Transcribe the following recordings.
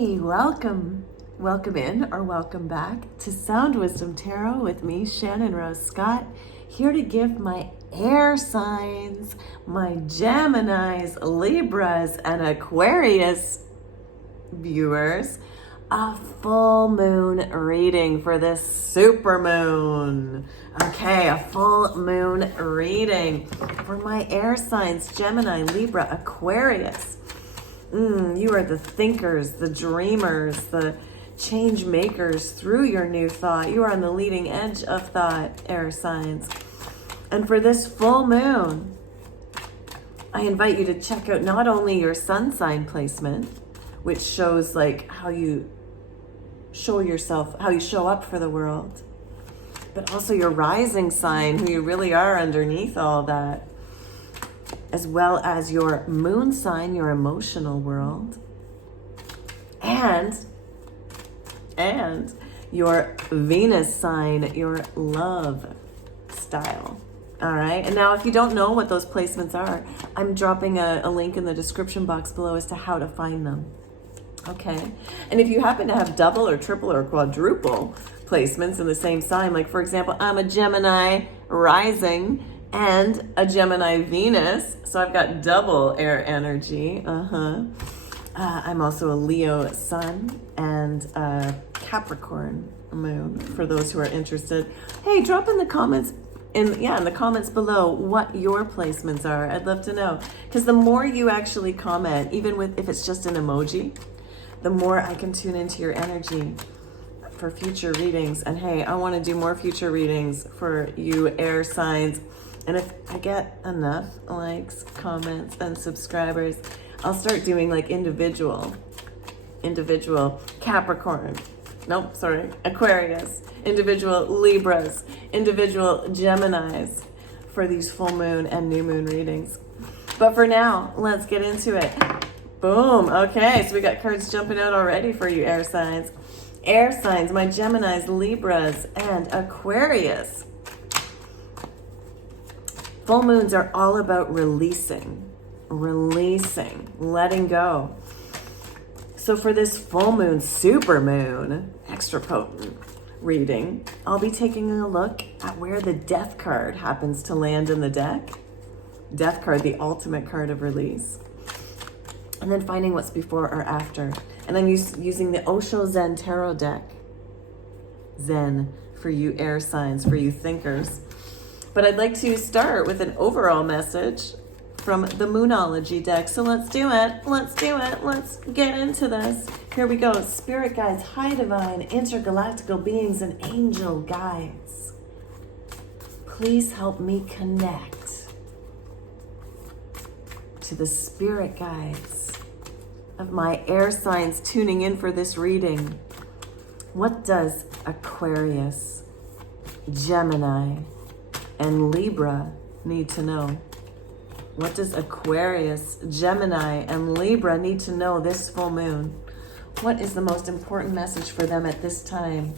Hey, welcome in or welcome back to Sound Wisdom Tarot with me, Shannon Rose Scott, here to give my air signs, my Geminis, Libras, and Aquarius viewers a full moon reading for this super moon. Okay, a full moon reading for my air signs, Gemini, Libra, Aquarius. You are the thinkers, the dreamers, the change makers through your new thought. You are on the leading edge of thought, air signs. And for this full moon, I invite you to check out not only your sun sign placement, which shows like how you show yourself, how you show up for the world, but also your rising sign, who you really are underneath all that, as well as your moon sign, your emotional world, and your Venus sign, your love style. All right. And now if you don't know what those placements are, I'm dropping a link in the description box below as to how to find them. Okay. And if you happen to have double or triple or quadruple placements in the same sign, like for example, I'm a Gemini rising and a Gemini Venus, so I've got double air energy. I'm also a Leo sun and a Capricorn moon, for those who are interested. Hey, drop in the comments in the comments below what your placements are. I'd love to know, because the more you actually comment, even with if it's just an emoji, the more I can tune into your energy for future readings. And hey, I want to do more future readings for you air signs. And if I get enough likes, comments, and subscribers, I'll start doing like individual Capricorn, Aquarius, individual Libras, individual Geminis for these full moon and new moon readings. But for now, let's get into it. Boom. Okay, so we got cards jumping out already for you air signs. Air signs, my Geminis, Libras, and Aquarius. Full moons are all about releasing, letting go. So for this full moon, super moon, extra potent reading, I'll be taking a look at where the Death card happens to land in the deck. Death card, the ultimate card of release. And then finding what's before or after. And I'm using the Osho Zen Tarot deck. Zen for you air signs, for you thinkers. But I'd like to start with an overall message from the Moonology deck. So let's do it. Let's get into this. Here we go. Spirit guides, high divine, intergalactical beings, and angel guides. Please help me connect to the spirit guides of my air signs tuning in for this reading. What does Aquarius, Gemini, and Libra need to know? What does Aquarius, Gemini, and Libra need to know this full moon? What is the most important message for them at this time?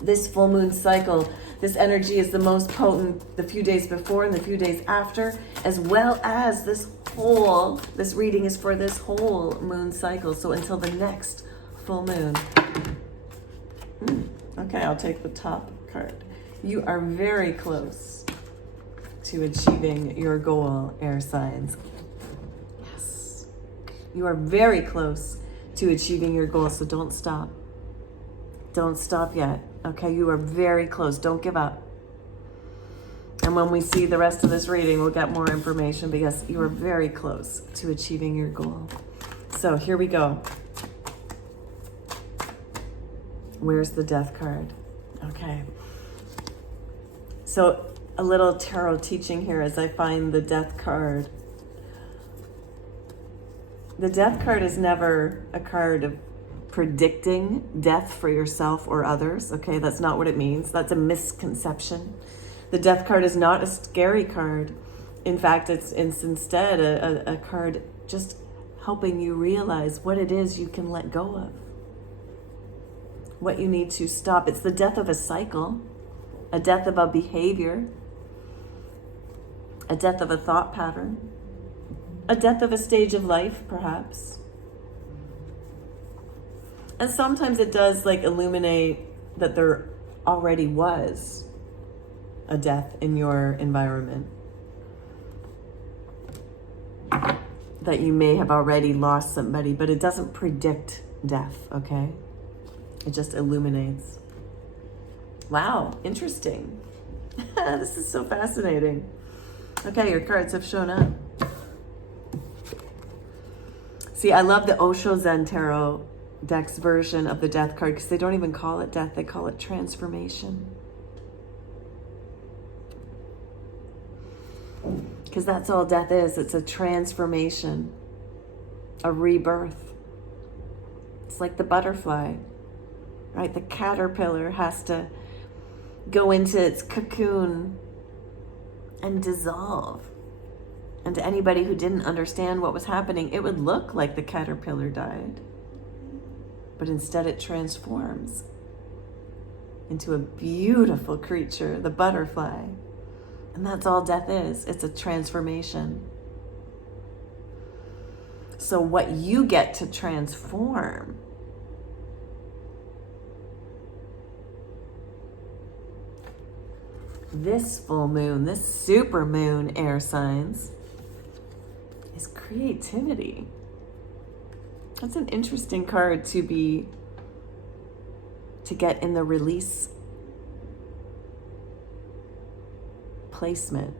This full moon cycle, this energy is the most potent the few days before and the few days after, as well as this reading is for this whole moon cycle. So until the next full moon. Okay, I'll take the top card. You are very close to achieving your goal, air signs. Yes. You are very close to achieving your goal, so don't stop. Don't stop yet. Okay, you are very close. Don't give up. And when we see the rest of this reading, we'll get more information, because you are very close to achieving your goal. So here we go. Where's the Death card? Okay. So a little tarot teaching here as I find the Death card. The Death card is never a card of predicting death for yourself or others. Okay, that's not what it means. That's a misconception. The Death card is not a scary card. In fact, it's instead a card just helping you realize what it is you can let go of, what you need to stop. It's the death of a cycle, a death of a behavior, a death of a thought pattern, a death of a stage of life, perhaps. And sometimes it does like illuminate that there already was a death in your environment, that you may have already lost somebody, but it doesn't predict death, okay? It just illuminates. Wow, interesting. This is so fascinating. Okay, your cards have shown up. See, I love the Osho Zen Tarot deck's version of the death card because they don't even call it death, they call it transformation. Because that's all death is. It's a transformation, a rebirth. It's like the butterfly, right? The caterpillar has to go into its cocoon and dissolve. And to anybody who didn't understand what was happening, it would look like the caterpillar died. But instead it transforms into a beautiful creature, the butterfly. And that's all death is. It's a transformation. So what you get to transform this full moon, this super moon, air signs, is creativity. That's an interesting card to get in the release placement.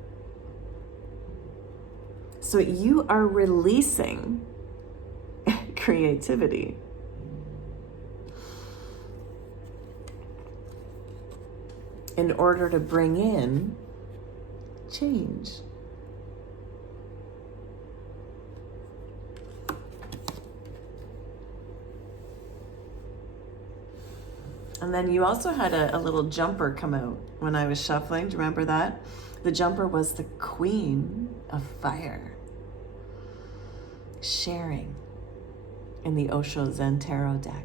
So you are releasing creativity. In order to bring in change. And then you also had a little jumper come out when I was shuffling. Do you remember that? The jumper was the Queen of Fire. Sharing in the Osho Zen Tarot deck.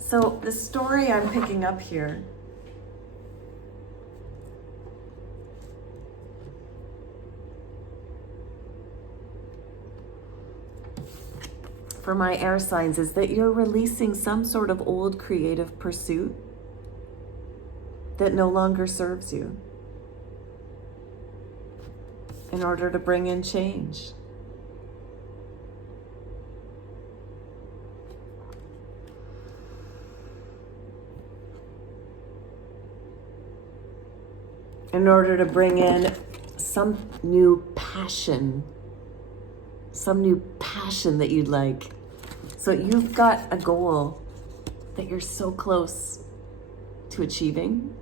So the story I'm picking up here for my air signs is that you're releasing some sort of old creative pursuit that no longer serves you in order to bring in change. In order to bring in some new passion that you'd like. So you've got a goal that you're so close to achieving.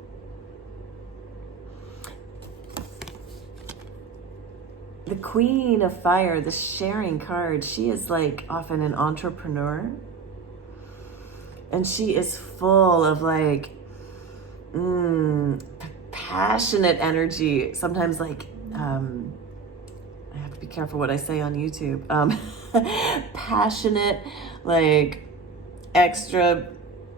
The Queen of Fire, the sharing card, she is like often an entrepreneur. And she is full of like, passionate energy. Sometimes like, I have to be careful what I say on YouTube. Passionate, like extra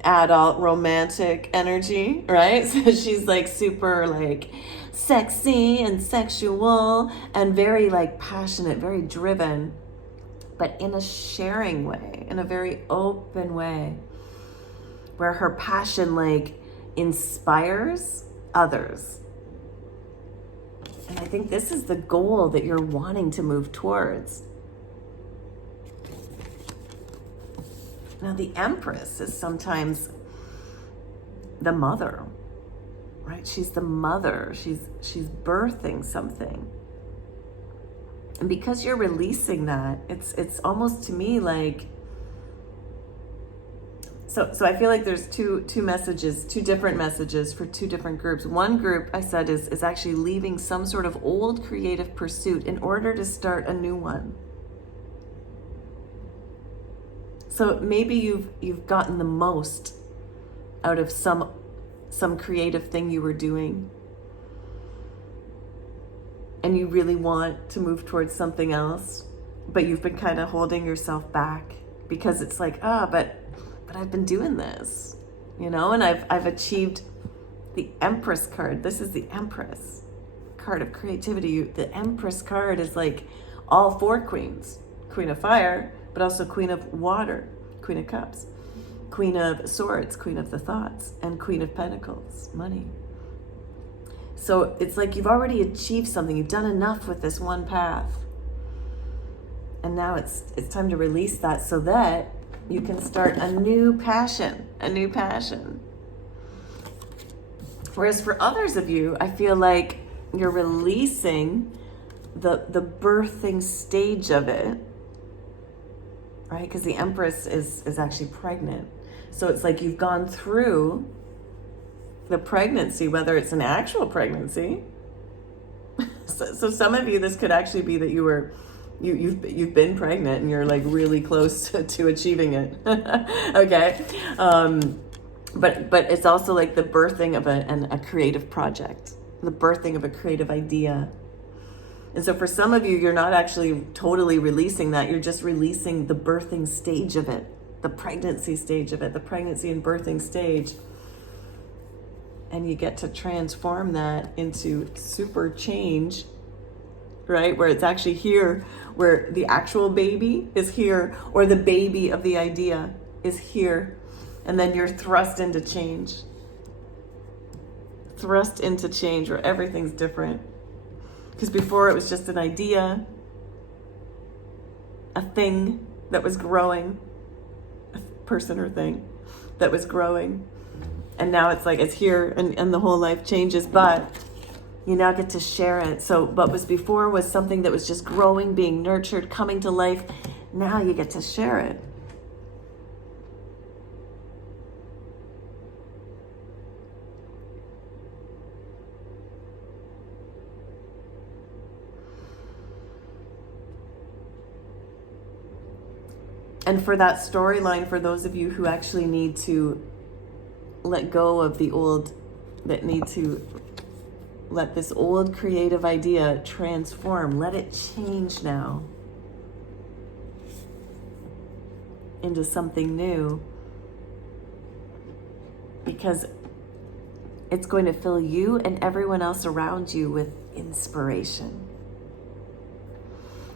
adult romantic energy, right? So she's like super like sexy and sexual and very like passionate, very driven, but in a sharing way, in a very open way, where her passion like inspires others. And I think this is the goal that you're wanting to move towards. Now, the Empress is sometimes the mother, right? She's the mother. She's birthing something. And because you're releasing that, it's almost to me like, so I feel like there's two messages, two different messages for two different groups. One group, I said, is actually leaving some sort of old creative pursuit in order to start a new one. So maybe you've gotten the most out of some creative thing you were doing, and you really want to move towards something else, but you've been kind of holding yourself back because it's like, but I've been doing this, and I've achieved the Empress card. This is the Empress card of creativity. The Empress card is like all four queens, Queen of Fire, but also Queen of Water, Queen of Cups, Queen of Swords, Queen of the Thoughts, and Queen of Pentacles, money. So it's like you've already achieved something. You've done enough with this one path. And now it's time to release that so that you can start a new passion, Whereas for others of you, I feel like you're releasing the birthing stage of it, right? Because the Empress is actually pregnant. So it's like you've gone through the pregnancy, whether it's an actual pregnancy. So some of you, this could actually be that you've been pregnant and you're like really close to achieving it. Okay. But it's also like the birthing of a creative project, the birthing of a creative idea. And so for some of you, you're not actually totally releasing that. You're just releasing the birthing stage of it, the pregnancy stage of it, the pregnancy and birthing stage. And you get to transform that into super change, right? Where it's actually here, where the actual baby is here, or the baby of the idea is here. And then you're thrust into change. Where everything's different. Because before it was just an idea, a thing that was growing, a person or thing that was growing. And now it's like it's here and the whole life changes, but you now get to share it. So what was before was something that was just growing, being nurtured, coming to life. Now you get to share it. And for that storyline, for those of you who actually need to let go of the old, that need to let this old creative idea transform, let it change now into something new, because it's going to fill you and everyone else around you with inspiration.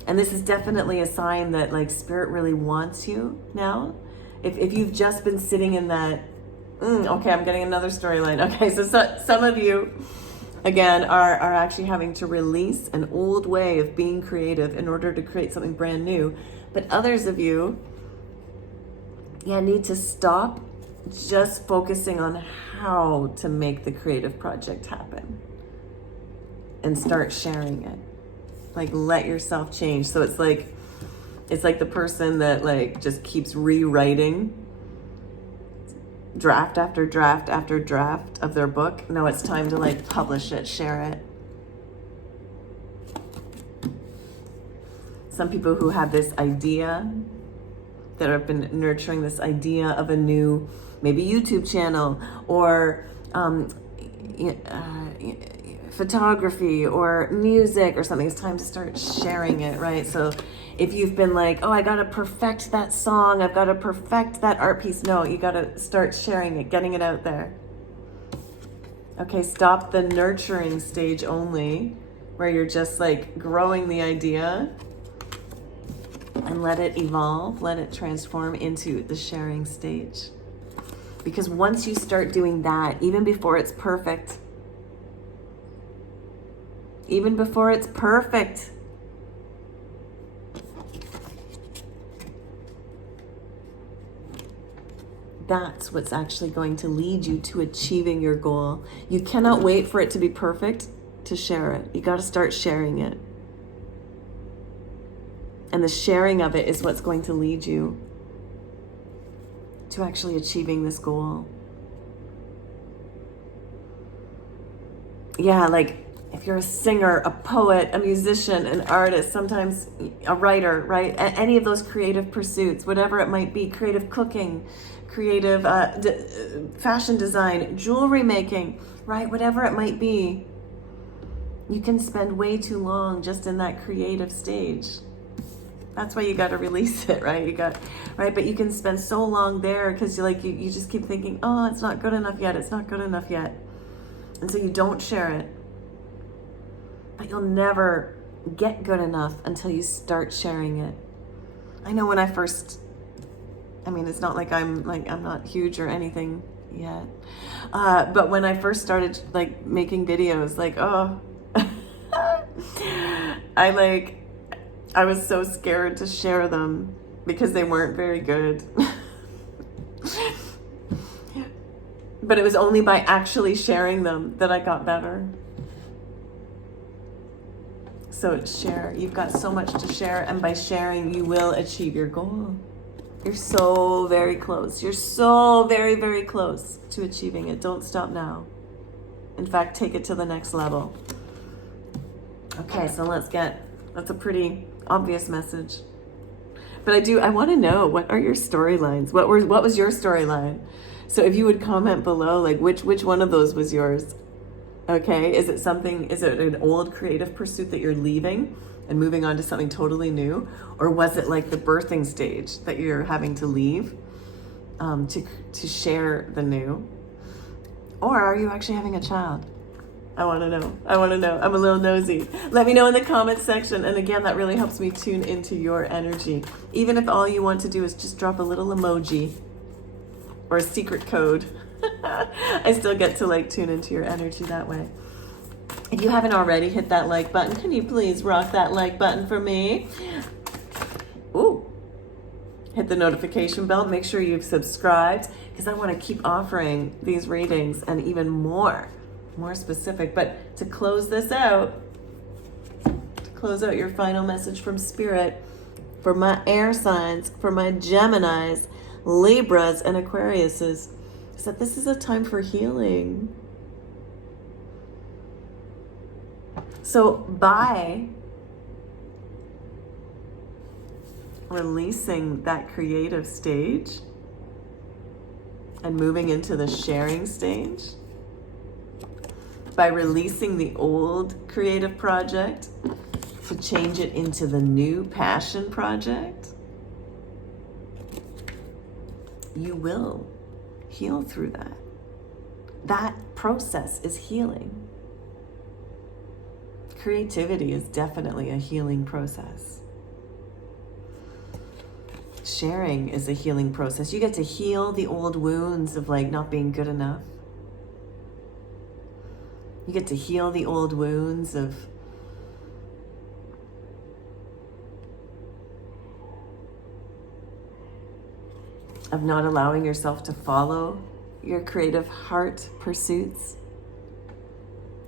And this is definitely a sign that like Spirit really wants you now. If you've just been sitting in that, okay, I'm getting another storyline. Okay, so some of you, again, are actually having to release an old way of being creative in order to create something brand new. But others of you, need to stop just focusing on how to make the creative project happen and start sharing it. Like, let yourself change. So it's like the person that like just keeps rewriting draft after draft after draft of their book. No, it's time to like publish it, share it. Some people who have this idea, that have been nurturing this idea of a new, maybe YouTube channel or photography or music or something, it's time to start sharing it, right? So if you've been like, oh, I gotta perfect that song, I've gotta perfect that art piece. No, you gotta start sharing it, getting it out there. Okay, stop the nurturing stage only, where you're just like growing the idea, and let it evolve, let it transform into the sharing stage. Because once you start doing that, even before it's perfect, that's what's actually going to lead you to achieving your goal. You cannot wait for it to be perfect to share it. You got to start sharing it. And the sharing of it is what's going to lead you to actually achieving this goal. Yeah, like if you're a singer, a poet, a musician, an artist, sometimes a writer, right? Any of those creative pursuits, whatever it might be, creative cooking, creative fashion design, jewelry making, right? Whatever it might be, you can spend way too long just in that creative stage. That's why you got to release it, right? But you can spend so long there because you just keep thinking, oh, it's not good enough yet. It's not good enough yet. And so you don't share it. But you'll never get good enough until you start sharing it. I know when I first, I mean, it's not like I'm not huge or anything yet. But when I first started like making videos, like, oh, I was so scared to share them because they weren't very good. But it was only by actually sharing them that I got better. So share. You've got so much to share, and by sharing, you will achieve your goal. You're so very close. You're so very, very close to achieving it. Don't stop now. In fact, take it to the next level. Okay, so that's a pretty obvious message. But I want to know, what are your storylines? What was your storyline? So if you would comment below, like which one of those was yours? Okay, is it an old creative pursuit that you're leaving and moving on to something totally new? Or was it like the birthing stage that you're having to leave to share the new? Or are you actually having a child? I want to know. I'm a little nosy. Let me know in the comments section. And again, that really helps me tune into your energy. Even if all you want to do is just drop a little emoji or a secret code. I still get to like tune into your energy that way. If you haven't already hit that like button, can you please rock that like button for me? Ooh. Hit the notification bell. Make sure you've subscribed, because I want to keep offering these readings and even more specific. But to close this out, your final message from Spirit for my air signs, for my Geminis, Libras, and Aquariuses, is that this is a time for healing. So by releasing that creative stage and moving into the sharing stage, by releasing the old creative project to change it into the new passion project, you will heal through that. That process is healing. Creativity is definitely a healing process. Sharing is a healing process. You get to heal the old wounds of like not being good enough. You get to heal the old wounds of not allowing yourself to follow your creative heart pursuits.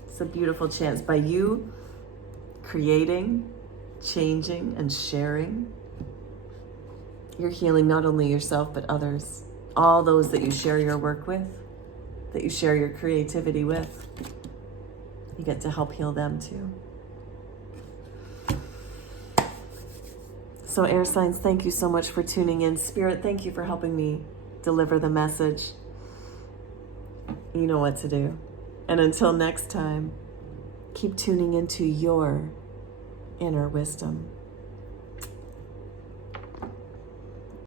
It's a beautiful chance. By you creating, changing, and sharing, you're healing not only yourself, but others. All those that you share your work with, that you share your creativity with. You get to help heal them too. So air signs, thank you so much for tuning in. Spirit, thank you for helping me deliver the message. You know what to do. And until next time, keep tuning into your inner wisdom.